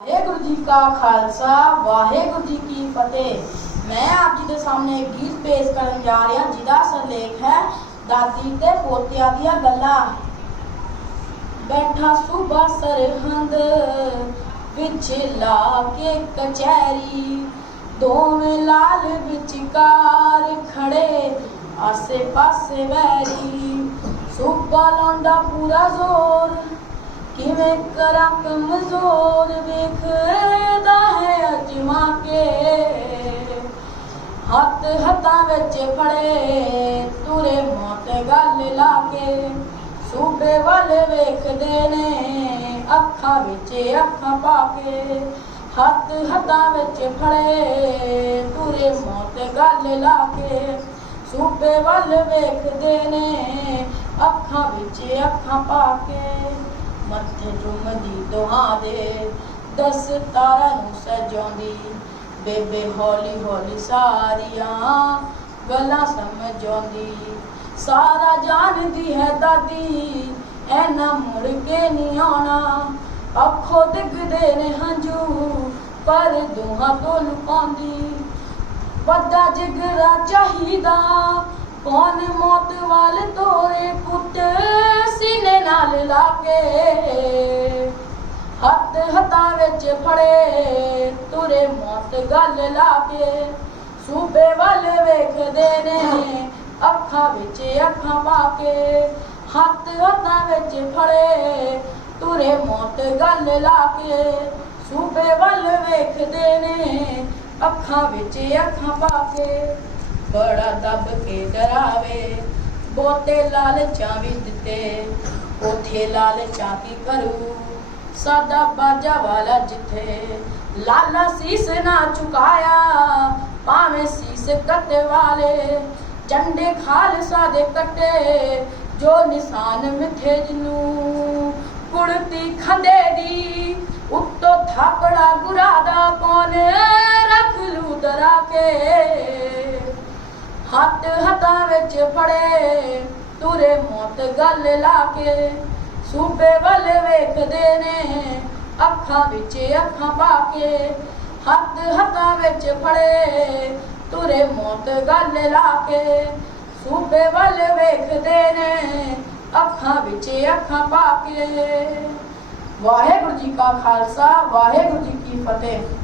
ਵਾਹਿਗੁਰੂ ਜੀ ਕਾ ਖਾਲਸਾ, ਵਾਹਿਗੁਰੂ ਜੀ ਕੀ ਫਤਿਹ। ਮੈਂ ਆਪ ਜੀ ਦੇ ਸਾਹਮਣੇ ਇੱਕ ਗੀਤ ਪੇਸ਼ ਕਰਨ ਜਾ ਰਿਹਾ, ਜਿਹਦਾ ਸਰਲੇਖ ਹੈ, ਦਾਦੀ ਤੇ ਪੋਤਿਆਂ ਦੀਆਂ ਗੱਲਾਂ। ਬੈਠਾ ਸੂਬਾ ਸਰਹੰਦ, ਵਿੱਚ ਲਾ ਕੇ ਕਚਹਿਰੀ। ਦੋਵੇਂ ਲਾਲ ਵਿਚਕਾਰ ਖੜੇ ਆਸੇ ਪਾਸੇ ਵੈਰੀ। ਸੂਬਾ ਲਾਉਂਦਾ ਪੂਰਾ ਜ਼ੋਰ ਕਿਵੇਂ ਕਰਾਂ ਕਮਜ਼ੋਰ ਵੇਖਦਾ ਹੈ ਅਜਮਾ ਕੇ ਹੱਥ ਹੱਥਾਂ ਵਿੱਚ ਫੜੇ, ਤੁਰੇ ਮੌਤ ਗੱਲ ਲਾ ਕੇ। ਸੂਬੇ ਵੱਲ ਵੇਖਦੇ ਨੇ, ਅੱਖਾਂ ਵਿੱਚ ਅੱਖਾਂ ਪਾ ਕੇ। ਹੱਥ ਹੱਥਾਂ ਵਿੱਚ ਫੜੇ, ਤੁਰੇ ਮੌਤ ਗੱਲ ਲਾ ਕੇ। ਸੂਬੇ ਵੱਲ ਵੇਖਦੇ ਨੇ, ਅੱਖਾਂ ਵਿੱਚ ਅੱਖਾਂ ਪਾ ਕੇ। ਮੱਥੇ ਚੁੰਮਦੀ ਦੋਹਾਂ ਦੇ। ਦਸ ਤਾਰਾਂ ਨੂੰ ਸਜਾਉਂਦੀ, ਬੇਬੇ ਹੌਲੀ ਹੌਲੀ ਸਾਰੀਆਂ ਗੱਲਾਂ ਸਮਝਾਉਂਦੀ। ਸਾਰਾ ਜਾਣਦੀ ਹੈ ਦਾਦੀ, ਐਨਾ ਮੁੜ ਕੇ ਨਹੀਂ ਆਉਣਾ। ਅੱਖੋਂ ਡਿੱਗਦੇ ਨੇ ਹੰਝੂ, ਪਰ ਦੋਹਾਂ ਤੋਂ ਲੁਕਾਉਂਦੀ ਵੱਡਾ ਜਿਗਰਾ ਚਾਹੀਦਾ, ਕੌਣ ਮੌਤ ਵਾਲ ਤੋਰੇ ਨਾਲ ਹੱਥ ਹੱਥਾਂ ਵਿੱਚ ਫੜੇ, ਤੁਰੇ ਮੌਤ ਗੱਲ ਲਾ ਕੇ ਸੂਬੇ ਵੱਲ ਵੇਖਦੇ ਨੇ, ਅੱਖਾਂ ਵਿੱਚ ਅੱਖਾਂ ਪਾ ਕੇ ਹੱਥ ਹੱਥਾਂ ਵਿੱਚ ਫੜੇ, ਤੁਰੇ ਮੌਤ ਗੱਲ ਲਾ ਕੇ ਸੂਬੇ ਵੱਲ ਵੇਖਦੇ ਨੇ, ਅੱਖਾਂ ਵਿੱਚ ਅੱਖਾਂ ਪਾ ਕੇ ਬੜਾ ਦੱਬ ਕੇ ਡਰਾਵੇ ਬੋਤੇ ਲਾਲਚਾਂ ਵੀ ਦਿੱਤੇ। ਉਥੇ ਲਾਲਚਾਂ ਕੀ ਕਰੂ ਸਾਦਾ ਬਾਜਾ ਵਾਲਾ ਜਿੱਥੇ ਲਾਲਾ ਸੀਸ ਨਾ ਚੁਕਾਇਆ ਭਾਵੇਂ ਸੀਸ ਕੱਟੇ ਵਾਲੇ। ਚੰਡੇ ਖਾਲਸਾ ਦੇ ਕੱਟੇ, ਜੋ ਨਿਸ਼ਾਨ ਮਿੱਥੇ ਜਿਨੂੰ। ਕੁੜਤੀ ਖੰਦੇ ਦੀ, ਉੱਤੋਂ ਥਾਪੜਾ ਗੁਰਾ ਕੋਨ ਰੱਖ ਲੂ ਡਰਾ ਕੇ। ਹੱਥ ਹੱਥਾਂ ਵਿੱਚ ਫੜੇ ਤੁਰੇ ਮੌਤ ਗੱਲ ਲਾ ਕੇ। ਸੂਬੇ ਵੱਲ ਵੇਖਦੇ ਨੇ, ਅੱਖਾਂ ਵਿੱਚ ਅੱਖਾਂ ਪਾ ਕੇ। ਹੱਥ ਹੱਥਾਂ ਵਿੱਚ ਫੜੇ, ਤੁਰੇ ਮੌਤ ਗੱਲ ਲਾ ਕੇ। ਸੂਬੇ ਵੱਲ ਵੇਖਦੇ ਨੇ, ਅੱਖਾਂ ਵਿੱਚ ਅੱਖਾਂ ਪਾ ਕੇ। ਵਾਹਿਗੁਰੂ ਜੀ ਕਾ ਖਾਲਸਾ, ਵਾਹਿਗੁਰੂ ਜੀ ਕੀ ਫਤਿਹ।